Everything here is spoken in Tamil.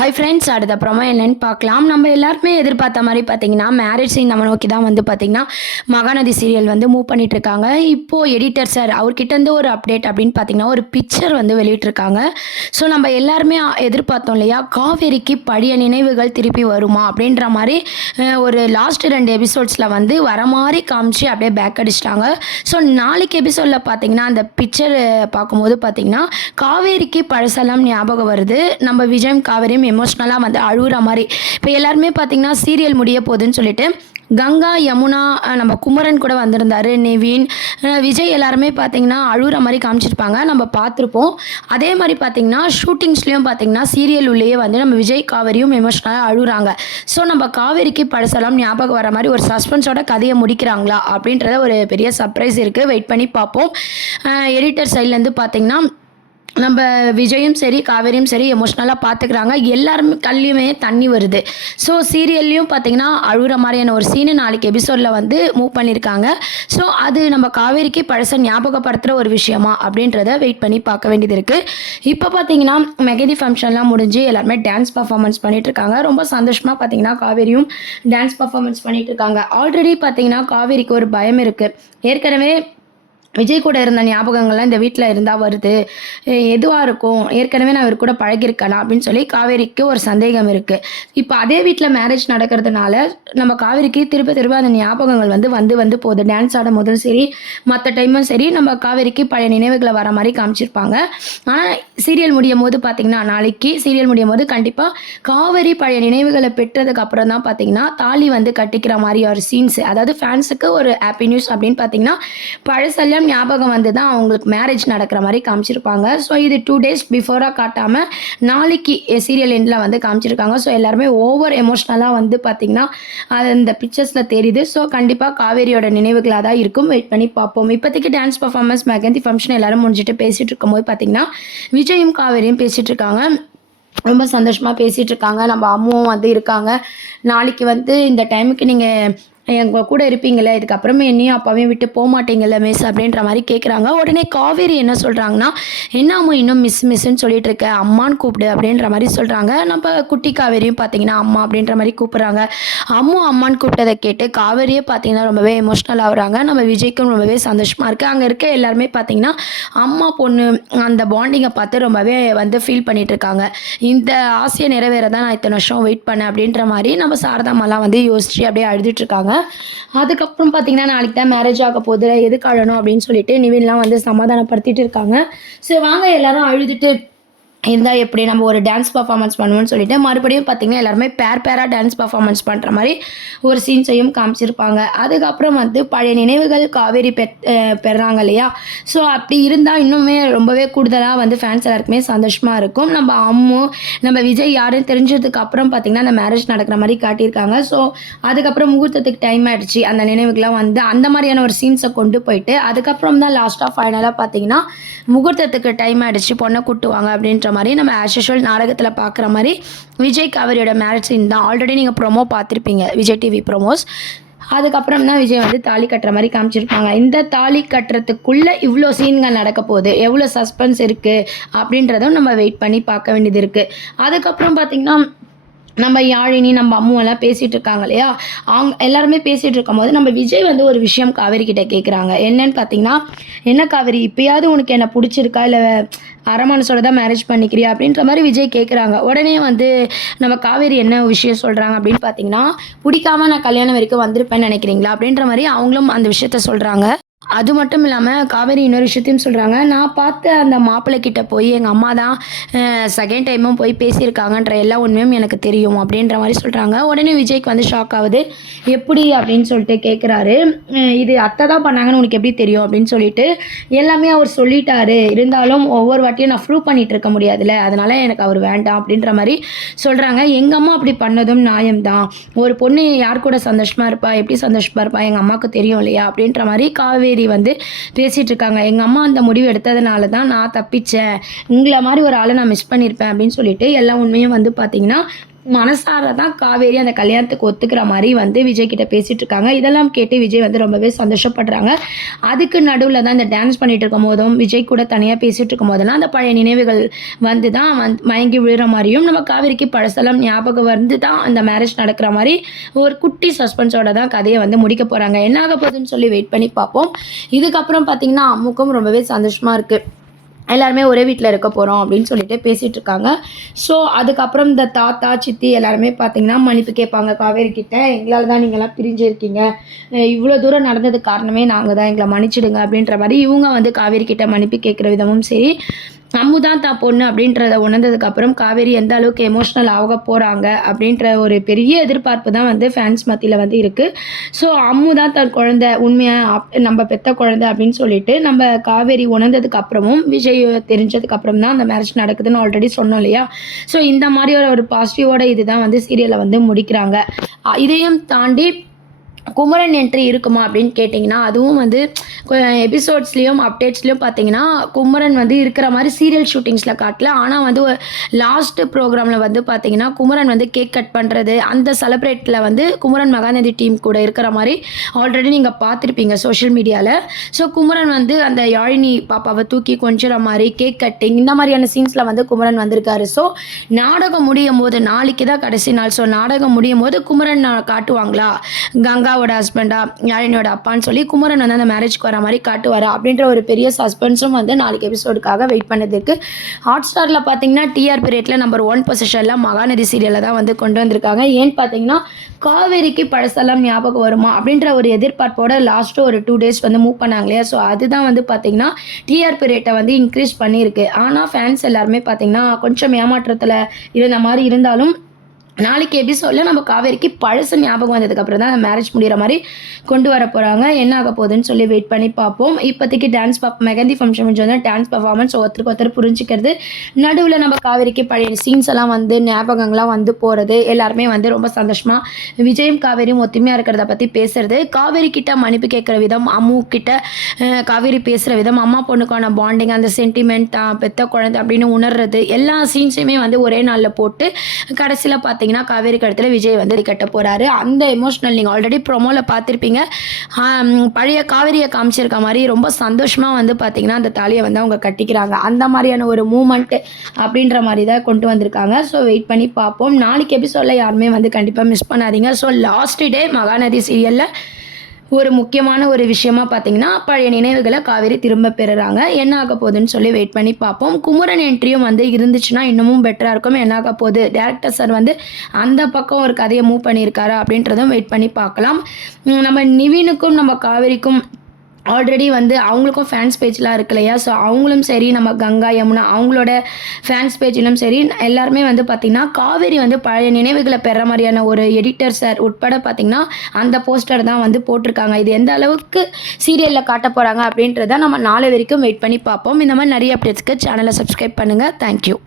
ஹாய் ஃப்ரெண்ட்ஸ், அடுத்தப்புறமா என்னென்னு பார்க்கலாம். நம்ம எல்லாருமே எதிர்பார்த்த மாதிரி பார்த்தீங்கன்னா மேரேஜ் சீன் நம்ம நோக்கி தான் வந்து பார்த்திங்கன்னா மகாநதி சீரியல் வந்து மூவ் பண்ணிகிட்ருக்காங்க. இப்போது எடிட்டர் சார் அவர்கிட்டேருந்து ஒரு அப்டேட் அப்படின்னு பார்த்திங்கன்னா ஒரு பிக்சர் வந்து வெளியிட்ருக்காங்க. ஸோ நம்ம எல்லாருமே எதிர்பார்த்தோம் இல்லையா, காவேரிக்கு பழைய நினைவுகள் திருப்பி வருமா அப்படின்ற மாதிரி ஒரு லாஸ்ட் 2 எபிசோட்ஸில் வந்து வர மாதிரி காமிச்சு அப்படியே பேக் அடிச்சிட்டாங்க. ஸோ நாளைக்கு எபிசோடில் பார்த்திங்கன்னா அந்த பிக்சர் பார்க்கும்போது பார்த்திங்கன்னா காவேரிக்கு பழசெல்லாம் ஞாபகம் வருது. நம்ம விஜயம் காவேரியும் எமோஷ்னலாக வந்து அழுகிற மாதிரி. இப்போ எல்லாருமே பார்த்திங்கன்னா சீரியல் முடிய போகுதுன்னு சொல்லிட்டு கங்கா, யமுனா, நம்ம குமரன் கூட வந்திருந்தார், நிவின், விஜய் எல்லாருமே பார்த்திங்கன்னா அழுகிற மாதிரி காமிச்சிருப்பாங்க, நம்ம பார்த்துருப்போம். அதே மாதிரி பார்த்திங்கன்னா ஷூட்டிங்ஸ்லேயும் பார்த்திங்கன்னா சீரியல் உள்ளேயே வந்து நம்ம விஜய் காவேரியும் எமோஷ்னலாக அழுகுறாங்க. ஸோ நம்ம காவேரிக்கு பழசெல்லாம் ஞாபகம் வர மாதிரி ஒரு சஸ்பென்ஸோட கதையை முடிக்கிறாங்களா அப்படின்றத ஒரு பெரிய சர்ப்ரைஸ் இருக்குது. வெயிட் பண்ணி பார்ப்போம். எடிட்டர் சைட்லேருந்து பார்த்திங்கன்னா நம்ம விஜயும் சரி காவேரியும் சரி எமோஷ்னலாக பார்த்துக்கிறாங்க. எல்லாருமே கல்லையுமே தண்ணி வருது. ஸோ சீரியல்லையும் பார்த்திங்கன்னா அழுகிற மாதிரியான ஒரு சீனு நாளைக்கு எபிசோடில் வந்து மூவ் பண்ணியிருக்காங்க. ஸோ அது நம்ம காவேரிக்கு பழசை ஞாபகப்படுத்துகிற ஒரு விஷயமா அப்படின்றத வெயிட் பண்ணி பார்க்க வேண்டியது இருக்குது. இப்போ பார்த்திங்கன்னா மெஹந்தி ஃபங்க்ஷன்லாம் முடிஞ்சு எல்லாருமே டான்ஸ் பர்ஃபார்மன்ஸ் பண்ணிகிட்ருக்காங்க. ரொம்ப சந்தோஷமாக பார்த்திங்கன்னா காவேரியும் டான்ஸ் பர்ஃபார்மன்ஸ் பண்ணிகிட்ருக்காங்க. ஆல்ரெடி பார்த்திங்கன்னா காவேரிக்கு ஒரு பயம் இருக்குது. ஏற்கனவே விஜய் கூட இருந்த ஞாபகங்கள்லாம் இந்த வீட்டில் இருந்தால் வருது, எதுவாக இருக்கும், ஏற்கனவே நான் இவர் கூட பழகிருக்கலாம் அப்படின்னு சொல்லி காவேரிக்கு ஒரு சந்தேகம் இருக்குது. இப்போ அதே வீட்டில் மேரேஜ் நடக்கிறதுனால நம்ம காவேரிக்கு திரும்ப அந்த ஞாபகங்கள் வந்து போகுது. டான்ஸ் ஆடும் போதும் சரி, மற்ற டைமும் சரி, நம்ம காவேரிக்கு பழைய நினைவுகளை வர மாதிரி காமிச்சிருப்பாங்க. ஆனால் சீரியல் முடியும் போது பார்த்திங்கன்னா நாளைக்கு சீரியல் முடியும் போது கண்டிப்பாக காவேரி பழைய நினைவுகளை பெற்றதுக்கு அப்புறம் தான் பார்த்திங்கன்னா தாலி வந்து கட்டிக்கிற மாதிரி ஒரு சீன்ஸ், அதாவது ஃபேன்ஸுக்கு ஒரு ஹாப்பி நியூஸ் அப்படின்னு பார்த்திங்கன்னா பழசெல்லாம் ஞாபகம் வந்து தான் அவங்களுக்கு மேரேஜ் நடக்கிற மாதிரி காமிச்சிருப்பாங்க. ஸோ இது 2 days பிஃபோராக காட்டாமல் நாளைக்கு சீரியல் எண்டில் வந்து காமிச்சிருக்காங்க. ஸோ எல்லாருமே ஓவர் எமோஷ்னலாக வந்து பார்த்திங்கன்னா அது இந்த பிக்சர்ஸில் தெரியுது. ஸோ கண்டிப்பாக காவேரியோட நினைவுகளாக தான் இருக்கும். வெயிட் பண்ணி பார்ப்போம். இப்போதைக்கு டான்ஸ் பர்ஃபார்மன்ஸ் மெஹந்தி ஃபங்க்ஷன் எல்லாரும் முடிஞ்சுட்டு பேசிகிட்டு இருக்கும்போது பார்த்திங்கன்னா விஜயும் காவேரியும் பேசிகிட்டு இருக்காங்க. ரொம்ப சந்தோஷமாக பேசிகிட்டு இருக்காங்க. நம்ம அம்மாவும் வந்து இருக்காங்க. நாளைக்கு வந்து இந்த டைமுக்கு நீங்கள் எங்கள் கூட இருப்பீங்களே, இதுக்கப்புறமே என்னையும் அப்பாவையும் விட்டு போக மாட்டீங்கல்ல மிஸ் அப்படின்ற மாதிரி கேட்குறாங்க. உடனே காவேரி என்ன சொல்கிறாங்கன்னா, என்ன அம்மா இன்னும் மிஸ்ன்னு சொல்லிட்டு இருக்க, அம்மான்னு கூப்பிடு அப்படின்ற மாதிரி சொல்கிறாங்க. நம்ம குட்டி காவேரியும் பார்த்தீங்கன்னா அம்மா அப்படின்ற மாதிரி கூப்பிட்றாங்க. அம்மான்னு கூப்பிட்டதை கேட்டு காவேரியே பார்த்தீங்கன்னா ரொம்பவே எமோஷ்னல் ஆகுறாங்க. நம்ம விஜய்க்கும் ரொம்பவே சந்தோஷமாக இருக்குது. அங்கே இருக்க எல்லாருமே பார்த்தீங்கன்னா அம்மா பொண்ணு அந்த பாண்டிங்கை பார்த்து ரொம்பவே வந்து ஃபீல் பண்ணிட்டு இருக்காங்க. இந்த ஆசையை நிறைவேற தான் நான் இத்தனை வருஷம் வெயிட் பண்ணேன் அப்படின்ற மாதிரி நம்ம சாரதாம்மாலாம் வந்து யோசிச்சு அப்படியே அழுதுட்டு இருக்காங்க. அதுக்கப்புறம் பார்த்தீங்கன்னா நாளைக்கு தான் மேரேஜ் ஆக போகுது, எதுக்கு அழணும் அப்படின்னு சொல்லிட்டு நிவின்லாம் வந்து சமாதானப்படுத்திட்டு இருக்காங்க. ஸோ வாங்க எல்லாரும் அழுதுட்டு இருந்தால் எப்படி நம்ம ஒரு டான்ஸ் பர்ஃபார்மன்ஸ் பண்ணுவோம்னு சொல்லிட்டு மறுபடியும் பார்த்திங்கன்னா எல்லாருமே பேராக டான்ஸ் பர்ஃபார்மன்ஸ் பண்ணுற மாதிரி ஒரு சீன்ஸையும் காமிச்சிருப்பாங்க. அதுக்கப்புறம் வந்து பழைய நினைவுகள் காவேரி பெறாங்க இல்லையா. ஸோ அப்படி இருந்தால் இன்னுமே ரொம்பவே கூடுதலாக வந்து ஃபேன்ஸ் எல்லாருக்குமே சந்தோஷமாக இருக்கும். நம்ம விஜய் யாருன்னு தெரிஞ்சதுக்கு அப்புறம் பார்த்திங்கன்னா அந்த மேரேஜ் நடக்கிற மாதிரி காட்டியிருக்காங்க. ஸோ அதுக்கப்புறம் முகூர்த்தத்துக்கு டைம் ஆகிடுச்சு, அந்த நினைவுகள்லாம் வந்து அந்த மாதிரியான ஒரு சீன்ஸை கொண்டு போயிட்டு அதுக்கப்புறம் தான் லாஸ்ட்டாக ஃபைனலாக பார்த்திங்கன்னா முகூர்த்தத்துக்கு டைம் ஆகிடுச்சு, பொண்ணை கூட்டுவாங்க அப்படின்ற மாதிரி நம்ம ஆஸ் யூஷுவல் நாடகத்தில் பார்க்குற மாதிரி விஜய் காவேரியோட மேரேஜ் சீன் தான். ஆல்ரெடி நீங்கள் ப்ரோமோ பார்த்துருப்பீங்க, விஜய் டிவி ப்ரோமோஸ். அதுக்கப்புறம் தான் விஜய் வந்து தாலி கட்டுற மாதிரி காமிச்சிருப்பாங்க. இந்த தாலி கட்டுறதுக்குள்ளே இவ்வளோ சீன்கள் நடக்க போகுது, எவ்வளோ சஸ்பென்ஸ் இருக்குது அப்படின்றதும் நம்ம வெயிட் பண்ணி பார்க்க வேண்டியது இருக்குது. அதுக்கப்புறம் பார்த்திங்கன்னா நம்ம யாழினி, நம்ம அம்மாவெல்லாம் பேசிகிட்டு இருக்காங்க இல்லையா. அவங்க எல்லாருமே பேசிகிட்டு இருக்கும்போது நம்ம விஜய் வந்து ஒரு விஷயம் காவேரி கிட்டே கேட்குறாங்க. என்னன்னு பார்த்தீங்கன்னா, என்ன காவேரி இப்போயாவது உனக்கு என்ன பிடிச்சிருக்கா, இல்லை அரை மனசோட தான் மேரேஜ் பண்ணிக்கிறியா அப்படின்ற மாதிரி விஜய் கேட்குறாங்க. உடனே வந்து நம்ம காவேரி என்ன விஷயம் சொல்கிறாங்க அப்படின்னு பார்த்தீங்கன்னா, பிடிக்காம நான் கல்யாணம் வரைக்கும் வந்திருப்பேன்னு நினைக்கிறீங்களா அப்படின்ற மாதிரி அவங்களும் அந்த விஷயத்த சொல்கிறாங்க. அது மட்டும் இல்லாமல் காவேரி இன்னொரு விஷயத்தையும் சொல்கிறாங்க. நான் பார்த்த அந்த மாப்பிள்ளை கிட்ட போய் எங்கள் அம்மா தான் செகண்ட் டைமும் போய் பேசியிருக்காங்கன்ற எல்லா உண்மையும் எனக்கு தெரியும் அப்படின்ற மாதிரி சொல்கிறாங்க. உடனே விஜய்க்கு வந்து ஷாக் ஆகுது. எப்படி அப்படின்னு சொல்லிட்டு கேட்குறாரு. இது அத்தை தான் பண்ணாங்கன்னு உனக்கு எப்படி தெரியும் அப்படின்னு சொல்லிட்டு எல்லாமே அவர் சொல்லிட்டாரு. இருந்தாலும் ஒவ்வொரு வாட்டியும் நான் ப்ரூவ் பண்ணிகிட்டு இருக்க முடியாதுல்ல, அதனால் எனக்கு அவர் வேண்டாம் அப்படின்ற மாதிரி சொல்கிறாங்க. எங்கள் அம்மா அப்படி பண்ணதும் நியாயம்தான். ஒரு பொண்ணு யார் கூட சந்தோஷமாக இருப்பா, எப்படி சந்தோஷமாக இருப்பா, எங்கள் அம்மாவுக்கு தெரியும் இல்லையா அப்படின்ற மாதிரி காவேரி வந்து பேசிட்டு இருக்காங்க. எங்க அம்மா அந்த முடிவு எடுத்ததுனால தான் நான் தப்பிச்சேன், உங்களை மாதிரி ஒரு ஆளை நான் மிஸ் பண்ணியிருப்பேன் அப்படின்னு சொல்லிட்டு எல்லா உண்மையும் வந்து பார்த்தீங்கன்னா மனசார தான் காவேரி அந்த கல்யாணத்துக்கு ஒத்துக்கிற மாதிரி வந்து விஜய் கிட்ட பேசிட்டு இருக்காங்க. இதெல்லாம் கேட்டு விஜய் வந்து ரொம்பவே சந்தோஷப்படுறாங்க. அதுக்கு நடுவில் தான் இந்த டான்ஸ் பண்ணிட்டு இருக்கும் போதும் விஜய் கூட தனியாக பேசிட்டு இருக்கும் போதெல்லாம் அந்த பழைய நினைவுகள் வந்து தான் மயங்கி விழுற மாதிரியும் நம்ம காவேரிக்கு பழசெல்லாம் ஞாபகம் வந்து தான் அந்த மேரேஜ் நடக்கிற மாதிரி ஒரு குட்டி சஸ்பென்ஸோட தான் கதையை வந்து முடிக்க போகிறாங்க. என்ன ஆக போகுதுன்னு சொல்லி வெயிட் பண்ணி பார்ப்போம். இதுக்கப்புறம் பார்த்தீங்கன்னா அம்முக்கும் ரொம்பவே சந்தோஷமாக இருக்குது. எல்லாருமே ஒரே வீட்டில் இருக்க போகிறோம் அப்படின்னு சொல்லிட்டு பேசிகிட்டு இருக்காங்க. ஸோ அதுக்கப்புறம் இந்த தாத்தா சித்தி எல்லாருமே பார்த்தீங்கன்னா மன்னிப்பு கேட்பாங்க காவேரி கிட்ட. எங்களால் தான் நீங்கள்லாம் பிரிஞ்சிருக்கீங்க, இவ்வளோ தூரம் நடந்ததுக்கு காரணமே நாங்கள் தான், எங்களை மன்னிச்சிடுங்க அப்படின்ற மாதிரி இவங்க வந்து காவேரி கிட்ட மன்னிப்பு கேட்குற விதமும் சரி, அம்மு தான் தான் பொண்ணு அப்படின்றத உணர்ந்ததுக்கப்புறம் காவேரி எந்த அளவுக்கு எமோஷ்னல் ஆக போகிறாங்க அப்படின்ற ஒரு பெரிய எதிர்பார்ப்பு தான் வந்து ஃபேன்ஸ் மத்தியில் வந்து இருக்குது. ஸோ அம்மு தான் தன் குழந்தை, உண்மையாக நம்ம பெத்த குழந்தை அப்படின்னு சொல்லிட்டு நம்ம காவேரி உணர்ந்ததுக்கப்புறமும் விஜய் தெரிஞ்சதுக்கப்புறம் தான் அந்த மேரேஜ் நடக்குதுன்னு ஆல்ரெடி சொன்னோம் இல்லையா. ஸோ இந்த மாதிரி ஒரு பாசிட்டிவோட இதுதான் வந்து சீரியலை வந்து முடிக்கிறாங்க. இதையும் தாண்டி குமரன் என்ட்ரி இருக்குமா அப்படின்னு கேட்டிங்கன்னா, அதுவும் வந்து எபிசோட்ஸ்லேயும் அப்டேட்ஸ்லேயும் பார்த்தீங்கன்னா குமரன் வந்து இருக்கிற மாதிரி சீரியல் ஷூட்டிங்ஸில் காட்டல. ஆனால் வந்து லாஸ்ட்டு ப்ரோக்ராமில் வந்து பார்த்தீங்கன்னா குமரன் வந்து கேக் கட் பண்ணுறது, அந்த செலிப்ரேட்டில் வந்து குமரன் மகாநதி டீம் கூட இருக்கிற மாதிரி ஆல்ரெடி நீங்கள் பார்த்துருப்பீங்க சோஷியல் மீடியாவில். ஸோ குமரன் வந்து அந்த யாழினி பாப்பாவை தூக்கி கொஞ்சிற மாதிரி கேக் கட்டிங் இந்த மாதிரியான சீன்ஸில் வந்து குமரன் வந்திருக்காரு. ஸோ நாடகம் முடியும் போது, நாளைக்கு தான் கடைசி நாள், ஸோ நாடகம் முடியும் போது குமரன் காட்டுவாங்களா கங்காவோட ஹஸ்பண்டா யாழினியோட அப்பான்னு சொல்லி குமரன் வந்து அந்த மேரேஜ்க்கு வர மாதிரி காட்டுவார் அப்படின்ற ஒரு பெரிய சஸ்பென்ஸும் வந்து நாளைக்கு எபிசோடுக்காக வெயிட் பண்ணதுக்கு. ஹாட் ஸ்டாரில் பார்த்தீங்கன்னா டிஆர்பி ரேட்டில் நம்பர் 1 பொசிஷனில் மகாநதி சீரியலை தான் வந்து கொண்டு வந்திருக்காங்க. ஏன்னு பார்த்தீங்கன்னா காவேரிக்கு பழசெல்லாம் ஞாபகம் வருமா அப்படின்ற ஒரு எதிர்பார்ப்போட லாஸ்ட்டு ஒரு 2 டேஸ் வந்து மூவ் பண்ணாங்க இல்லையா. ஸோ அதுதான் வந்து பார்த்தீங்கன்னா டிஆர்பி ரேட்டை வந்து இன்க்ரீஸ் பண்ணியிருக்கு. ஆனால் ஃபேன்ஸ் எல்லாருமே பார்த்தீங்கன்னா கொஞ்சம் ஏமாற்றத்தில் இருந்த மாதிரி இருந்தாலும் நாளைக்கு எபிசோடில் நம்ம காவேரிக்கு பழசு ஞாபகம் வந்ததுக்கப்புறம் தான் அந்த மேரேஜ் முடிகிற மாதிரி கொண்டு வர போகிறாங்க. என்ன ஆக போகுதுன்னு சொல்லி வெயிட் பண்ணி பார்ப்போம். இப்போதைக்கு டான்ஸ் மெகந்தி ஃபங்க்ஷன் வந்து டான்ஸ் பர்ஃபார்மன்ஸ் ஒருத்தருக்கு ஒருத்தர் புரிஞ்சுக்கிறது, நடுவில் நம்ம காவேரிக்கு பழைய சீன்ஸ் எல்லாம் வந்து ஞாபகங்கள்லாம் வந்து போகிறது, எல்லாருமே வந்து ரொம்ப சந்தோஷமாக விஜயும் காவேரியும் ஒத்துமையாக இருக்கிறத பற்றி பேசுறது, காவேரி கிட்ட மன்னிப்பு கேட்குற விதம், அம்மு கிட்ட காவேரி பேசுகிற விதம், அம்மா பொண்ணுக்கான பாண்டிங், அந்த சென்டிமெண்ட் தான் பெத்த குழந்தை அப்படின்னு உணர்றது, எல்லா சீன்ஸையுமே வந்து ஒரே நாளில் போட்டு கடைசியில் பார்த்தீங்கன்னா காவேரி கழுத்தில் விஜய் வந்து கட்ட போகிறாரு. அந்த எமோஷனல் நீங்கள் ஆல்ரெடி ப்ரோமோவில் பார்த்துருப்பீங்க. பழைய காவேரியை காமிச்சிருக்க மாதிரி ரொம்ப சந்தோஷமாக வந்து பார்த்தீங்கன்னா அந்த தாலியை வந்து அவங்க கட்டிக்கிறாங்க. அந்த மாதிரியான ஒரு மூமெண்ட்டு அப்படின்ற மாதிரி தான் கொண்டு வந்திருக்காங்க. ஸோ வெயிட் பண்ணி பார்ப்போம். நாளைக்கு எபிசோடில் யாருமே வந்து கண்டிப்பாக மிஸ் பண்ணாதீங்க. ஸோ லாஸ்ட் டே மகாநதி சீரியலில் ஒரு முக்கியமான ஒரு விஷயமா பார்த்தீங்கன்னா பழைய நினைவுகளை காவேரி திரும்ப பெறுறாங்க. என்ன ஆக போகுதுன்னு சொல்லி வெயிட் பண்ணி பார்ப்போம். குமரன் என்ட்ரியும் வந்து இருந்துச்சுன்னா இன்னமும் பெட்டராக இருக்கும். என்ன ஆக போகுது, டேரக்டர் சார் வந்து அந்த பக்கம் ஒரு கதையை மூவ் பண்ணியிருக்காரு அப்படின்றதும் வெயிட் பண்ணி பார்க்கலாம். நம்ம நிவினுக்கும் நம்ம காவேரிக்கும் ஆல்ரெடி வந்து அவங்களுக்கும் ஃபேன்ஸ் பேஜ்லாம் இருக்கு இல்லையா. ஸோ அவங்களும் சரி, நம்ம கங்கா யமுனா அவங்களோட ஃபேன்ஸ் பேஜிலும் சரி, எல்லாருமே வந்து பார்த்திங்கன்னா காவேரி வந்து பழைய நினைவுகளை பெற மாதிரியான ஒரு எடிட்டர் சார் உட்பட பார்த்திங்கன்னா அந்த போஸ்டர் தான் வந்து போட்டிருக்காங்க. இது எந்த அளவுக்கு சீரியலில் காட்ட போகிறாங்க அப்படின்றத நம்ம நாளை வரைக்கும் வெயிட் பண்ணி பார்ப்போம். இந்த மாதிரி நிறைய அப்டேட்ஸ்க்கு சேனலை சப்ஸ்கிரைப் பண்ணுங்கள். தேங்க்யூ.